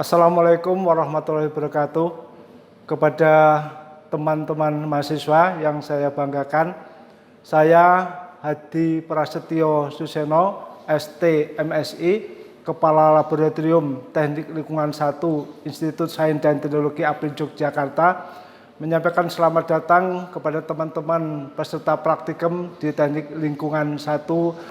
Assalamualaikum warahmatullahi wabarakatuh. Kepada teman-teman mahasiswa yang saya banggakan, saya Hadi Prasetyo Suseno, ST MSI, Kepala Laboratorium Teknik Lingkungan 1 Institut Sains dan Teknologi APRI Yogyakarta, menyampaikan selamat datang kepada teman-teman peserta praktikum di Teknik Lingkungan 1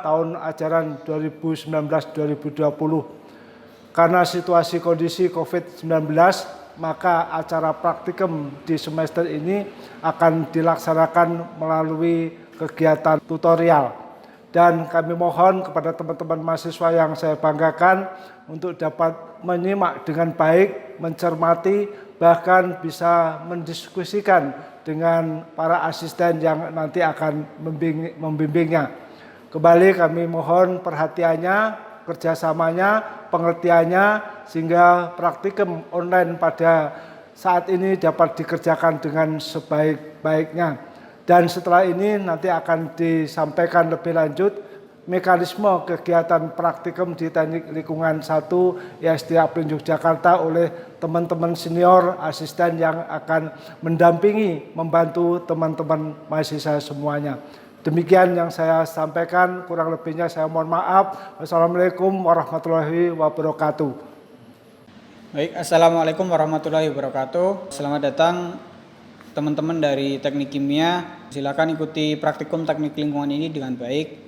tahun ajaran 2019-2020. Karena situasi kondisi COVID-19, maka acara praktikum di semester ini akan dilaksanakan melalui kegiatan tutorial. Dan kami mohon kepada teman-teman mahasiswa yang saya banggakan untuk dapat menyimak dengan baik, mencermati, bahkan bisa mendiskusikan dengan para asisten yang nanti akan membimbingnya. Kembali kami mohon perhatiannya, kerjasamanya, pengertiannya, sehingga praktikum online pada saat ini dapat dikerjakan dengan sebaik-baiknya. Dan setelah ini nanti akan disampaikan lebih lanjut mekanisme kegiatan praktikum di Teknik Lingkungan 1 ISD APRI Yogyakarta oleh teman-teman senior asisten yang akan mendampingi, membantu teman-teman mahasiswa semuanya. Demikian yang saya sampaikan, kurang lebihnya saya mohon maaf. Wassalamualaikum warahmatullahi wabarakatuh. Baik, Assalamualaikum warahmatullahi wabarakatuh. Selamat datang teman-teman dari Teknik Kimia. Silakan ikuti praktikum Teknik Lingkungan ini dengan baik.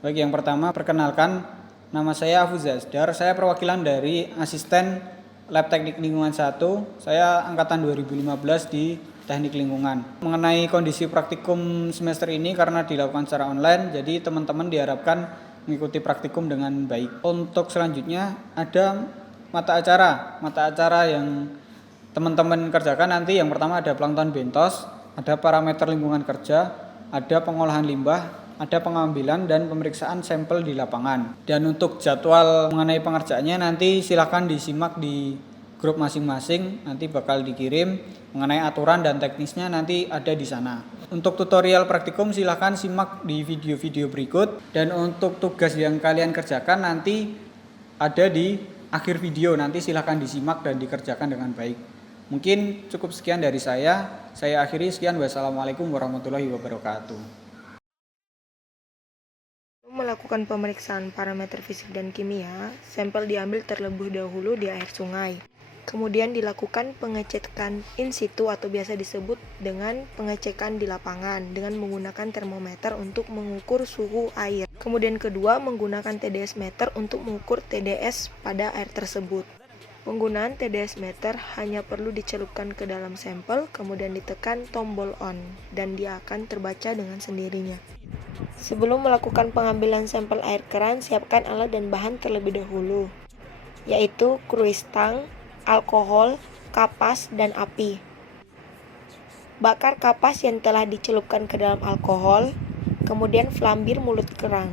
Baik, yang pertama perkenalkan, nama saya Afuz Zasdar. Saya perwakilan dari asisten Lab Teknik Lingkungan 1. Saya angkatan 2015 di Teknik Lingkungan. Mengenai kondisi praktikum semester ini karena dilakukan secara online, jadi teman-teman diharapkan mengikuti praktikum dengan baik. Untuk selanjutnya ada mata acara yang teman-teman kerjakan nanti. Yang pertama ada plankton bentos, ada parameter lingkungan kerja, ada pengolahan limbah, ada pengambilan dan pemeriksaan sampel di lapangan. Dan untuk jadwal mengenai pengerjaannya nanti silakan disimak di grup masing-masing, nanti bakal dikirim. Mengenai aturan dan teknisnya nanti ada di sana. Untuk tutorial praktikum silahkan simak di video-video berikut. Dan untuk tugas yang kalian kerjakan nanti ada di akhir video. Nanti silahkan disimak dan dikerjakan dengan baik. Mungkin cukup sekian dari saya. Saya akhiri sekian. Wassalamualaikum warahmatullahi wabarakatuh. Melakukan pemeriksaan parameter fisik dan kimia, sampel diambil terlebih dahulu di air sungai. Kemudian dilakukan pengecekan in situ atau biasa disebut dengan pengecekan di lapangan dengan menggunakan termometer untuk mengukur suhu air. Kemudian kedua, menggunakan TDS meter untuk mengukur TDS pada air tersebut. Penggunaan TDS meter hanya perlu dicelupkan ke dalam sampel, kemudian ditekan tombol on, dan dia akan terbaca dengan sendirinya. Sebelum melakukan pengambilan sampel air keran, siapkan alat dan bahan terlebih dahulu, yaitu cruise tank, alkohol, kapas, dan api. Bakar kapas yang telah dicelupkan ke dalam alkohol, kemudian flambir mulut kerang.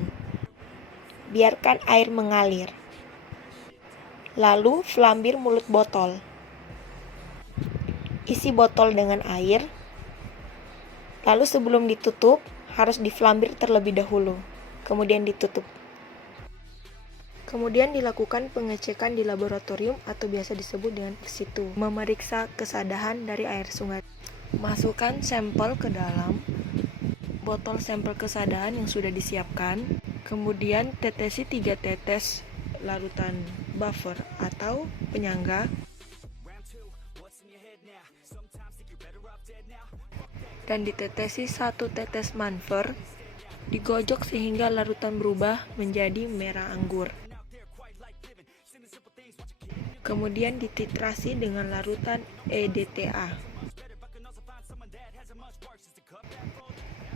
Biarkan air mengalir. Lalu flambir mulut botol. Isi botol dengan air. Lalu sebelum ditutup, harus diflambir terlebih dahulu, kemudian ditutup. Kemudian dilakukan pengecekan di laboratorium atau biasa disebut dengan in situ, memeriksa kesadahan dari air sungai. Masukkan sampel ke dalam botol sampel kesadahan yang sudah disiapkan, kemudian tetesi 3 tetes larutan buffer atau penyangga, dan ditetesi 1 tetes manfer, digojok sehingga larutan berubah menjadi merah anggur. Kemudian dititrasi dengan larutan EDTA.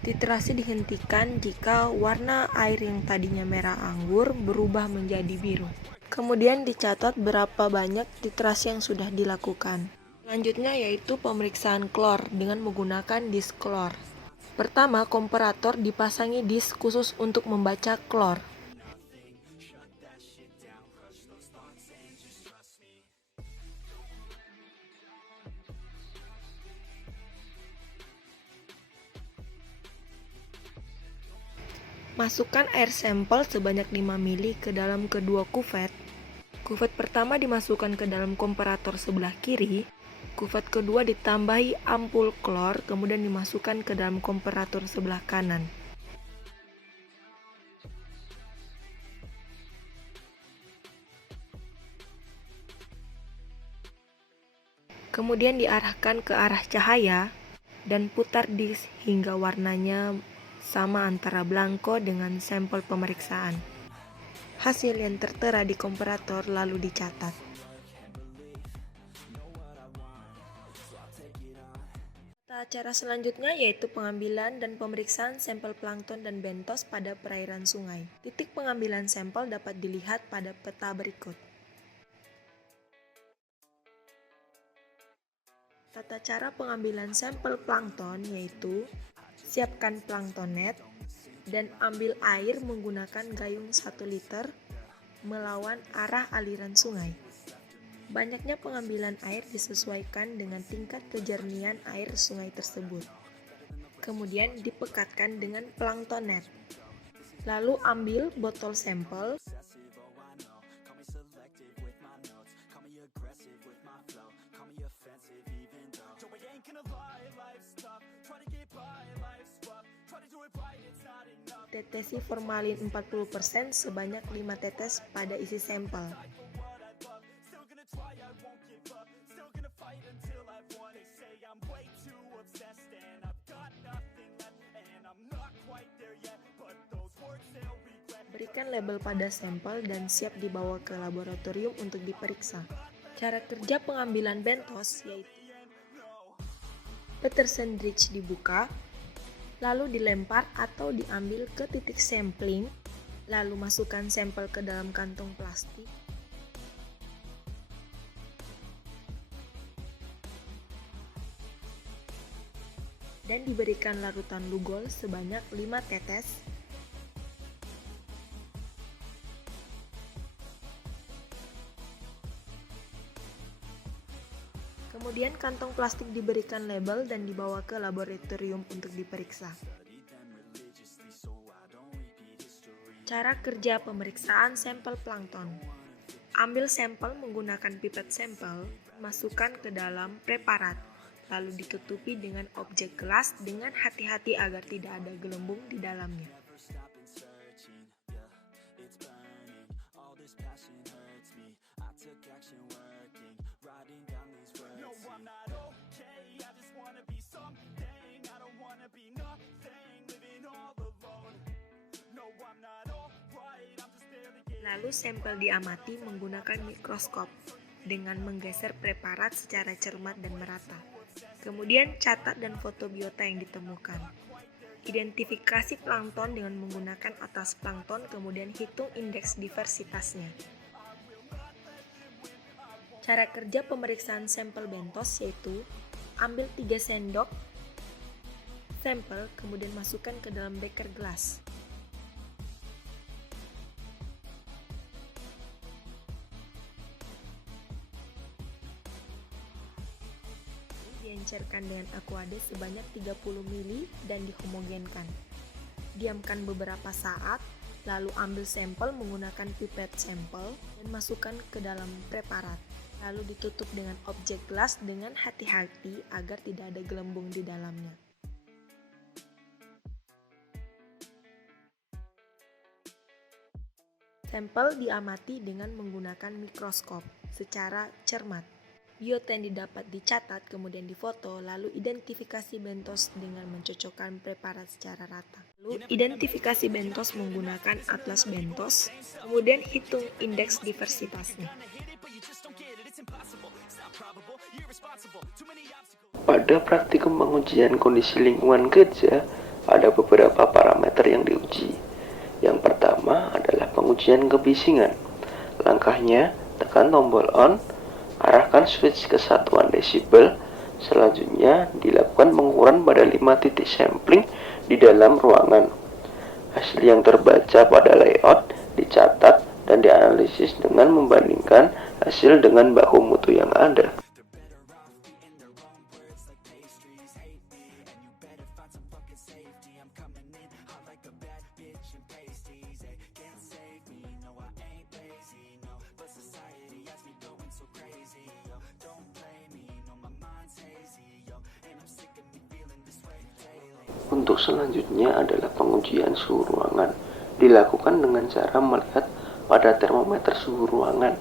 Titrasi dihentikan jika warna air yang tadinya merah anggur berubah menjadi biru. Kemudian dicatat berapa banyak titrasi yang sudah dilakukan. Selanjutnya yaitu pemeriksaan klor dengan menggunakan disk klor. Pertama, komparator dipasangi disk khusus untuk membaca klor. Masukkan air sampel sebanyak 5 ml ke dalam kedua kuvet. Kuvet pertama dimasukkan ke dalam komparator sebelah kiri, kuvet kedua ditambahi ampul klor, kemudian dimasukkan ke dalam komparator sebelah kanan. Kemudian diarahkan ke arah cahaya dan putar disk hingga warnanya sama antara blanko dengan sampel pemeriksaan. Hasil yang tertera di komparator lalu dicatat. Acara selanjutnya yaitu pengambilan dan pemeriksaan sampel plankton dan bentos pada perairan sungai. Titik pengambilan sampel dapat dilihat pada peta berikut. Tata cara pengambilan sampel plankton yaitu siapkan plankton net dan ambil air menggunakan gayung 1 liter melawan arah aliran sungai. Banyaknya pengambilan air disesuaikan dengan tingkat kejernihan air sungai tersebut. Kemudian dipekatkan dengan plankton net. Lalu ambil botol sampel, tetesi formalin 40% sebanyak 5 tetes pada isi sampel. Berikan label pada sampel dan siap dibawa ke laboratorium untuk diperiksa. Cara kerja pengambilan bentos yaitu Petersen dredge dibuka, lalu dilempar atau diambil ke titik sampling, lalu masukkan sampel ke dalam kantong plastik. Dan diberikan larutan lugol sebanyak 5 tetes. Kemudian kantong plastik diberikan label dan dibawa ke laboratorium untuk diperiksa. Cara kerja pemeriksaan sampel plankton. Ambil sampel menggunakan pipet sampel, masukkan ke dalam preparat, lalu ditutupi dengan objek gelas dengan hati-hati agar tidak ada gelembung di dalamnya. Lalu sampel diamati menggunakan mikroskop dengan menggeser preparat secara cermat dan merata. Kemudian catat dan foto biota yang ditemukan. Identifikasi plankton dengan menggunakan atlas plankton, kemudian hitung indeks diversitasnya. Cara kerja pemeriksaan sampel bentos yaitu ambil 3 sendok sampel, kemudian masukkan ke dalam beker gelas. Diencerkan dengan aquade sebanyak 30 ml dan dihomogenkan. Diamkan beberapa saat, lalu ambil sampel menggunakan pipet sampel dan masukkan ke dalam preparat. Lalu ditutup dengan objek gelas dengan hati-hati agar tidak ada gelembung di dalamnya. Sampel diamati dengan menggunakan mikroskop secara cermat. Biota yang didapat dicatat, kemudian difoto, lalu identifikasi bentos dengan mencocokkan preparat secara rata. Lalu identifikasi bentos menggunakan atlas bentos, kemudian hitung indeks diversitasnya. Pada praktikum pengujian kondisi lingkungan kerja, ada beberapa parameter yang diuji. Yang pertama adalah pengujian kebisingan. Langkahnya, tekan tombol on, arahkan switch ke satuan desibel. Selanjutnya dilakukan pengukuran pada 5 titik sampling di dalam ruangan. Hasil yang terbaca pada layout dicatat dan dianalisis dengan membandingkan hasil dengan baku mutu yang ada. Untuk selanjutnya adalah pengujian suhu ruangan. Dilakukan dengan cara melihat pada termometer suhu ruangan.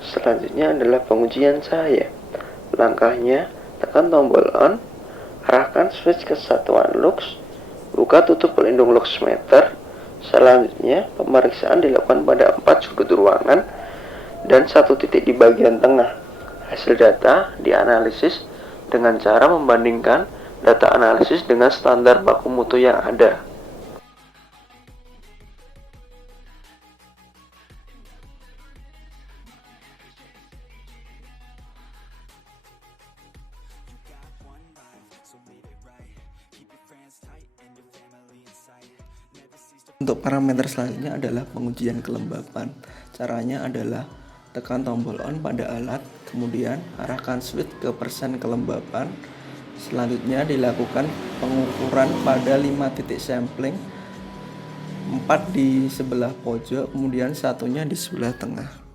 Selanjutnya adalah pengujian cahaya. Langkahnya, tekan tombol on, arahkan switch ke satuan lux, buka tutup pelindung lux meter. Selanjutnya, pemeriksaan dilakukan pada 4 sudut ruangan dan 1 titik di bagian tengah. Hasil data dianalisis dengan cara membandingkan data analisis dengan standar baku mutu yang ada. Untuk parameter selanjutnya adalah pengujian kelembapan. Caranya adalah tekan tombol on pada alat, kemudian arahkan switch ke persen kelembapan. Selanjutnya dilakukan pengukuran pada 5 titik sampling, 4 di sebelah pojok, kemudian satunya di sebelah tengah.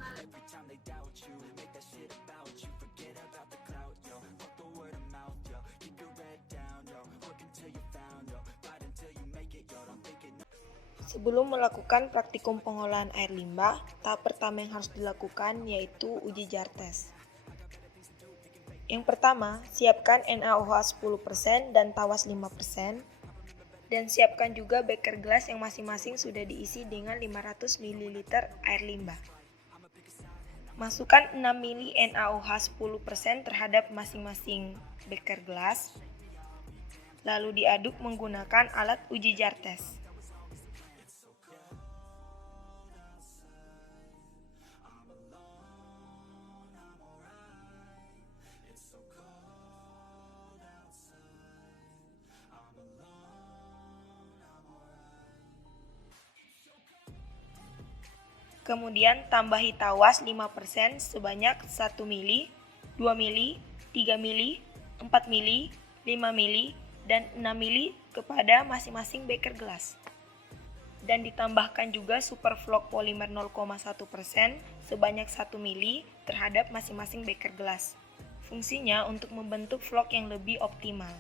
Sebelum melakukan praktikum pengolahan air limbah, tahap pertama yang harus dilakukan yaitu uji jar test. Yang pertama, siapkan NaOH 10% dan tawas 5%, dan siapkan juga beker gelas yang masing-masing sudah diisi dengan 500 ml air limbah. Masukkan 6 ml NaOH 10% terhadap masing-masing beker gelas, lalu diaduk menggunakan alat uji jar test. Kemudian tambahi tawas 5% sebanyak 1 mili, 2 mili, 3 mili, 4 mili, 5 mili, dan 6 mili kepada masing-masing beker gelas. Dan ditambahkan juga superflock polimer 0,1% sebanyak 1 mili terhadap masing-masing beker gelas. Fungsinya untuk membentuk flock yang lebih optimal.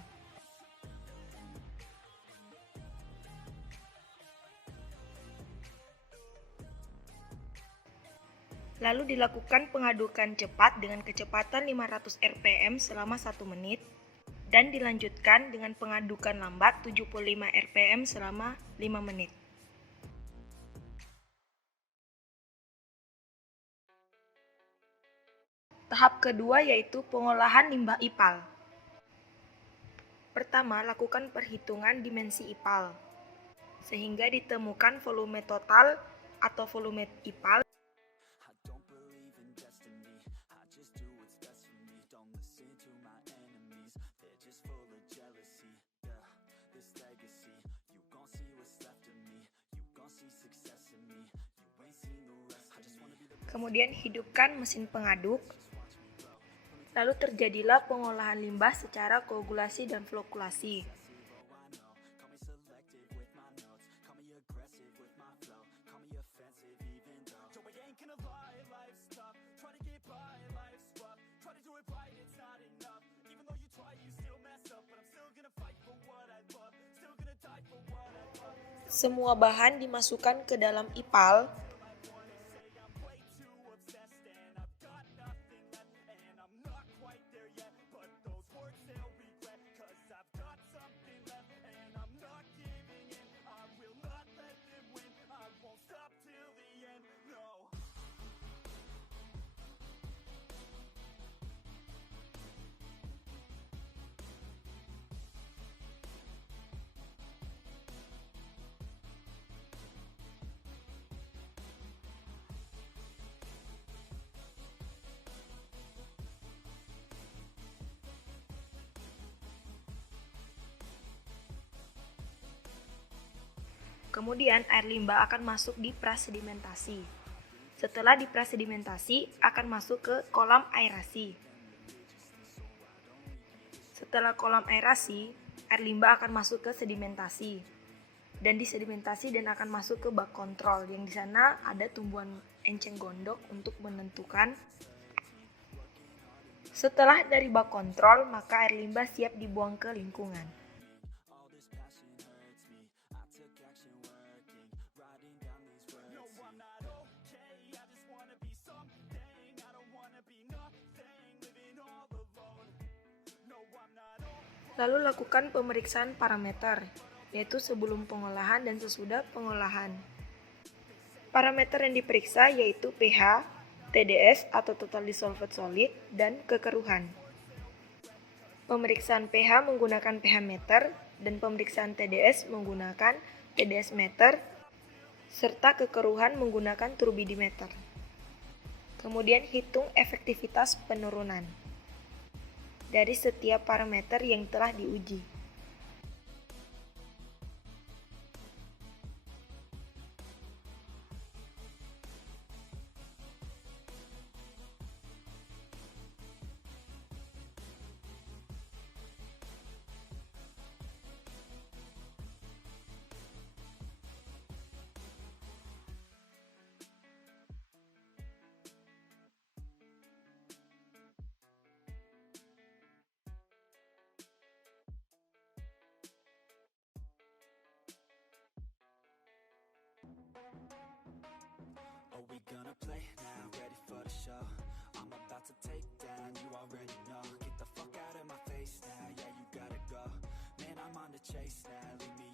Lalu dilakukan pengadukan cepat dengan kecepatan 500 rpm selama 1 menit dan dilanjutkan dengan pengadukan lambat 75 rpm selama 5 menit. Tahap kedua yaitu pengolahan limbah IPAL. Pertama, lakukan perhitungan dimensi IPAL sehingga ditemukan volume total atau volume IPAL Kemudian hidupkan mesin pengaduk, lalu terjadilah pengolahan limbah secara koagulasi dan flokulasi. Semua bahan dimasukkan ke dalam IPAL. Kemudian air limbah akan masuk di prasedimentasi. Setelah diprasedimentasi akan masuk ke kolam aerasi. Setelah kolam aerasi, air limbah akan masuk ke sedimentasi. Dan di sedimentasi dan akan masuk ke bak kontrol yang di sana ada tumbuhan enceng gondok untuk menentukan Setelah dari bak kontrol, maka air limbah siap dibuang ke lingkungan. Lalu lakukan pemeriksaan parameter, yaitu sebelum pengolahan dan sesudah pengolahan. Parameter yang diperiksa yaitu pH, TDS atau Total Dissolved Solid, dan kekeruhan. Pemeriksaan pH menggunakan pH meter dan pemeriksaan TDS menggunakan TDS meter, serta kekeruhan menggunakan turbidimeter. Kemudian hitung efektivitas penurunan dari setiap parameter yang telah diuji. Are we gonna play now? Ready for the show? I'm about to take down, you already know. Get the fuck out of my face now, yeah, you gotta go. Man, I'm on the chase now, leave me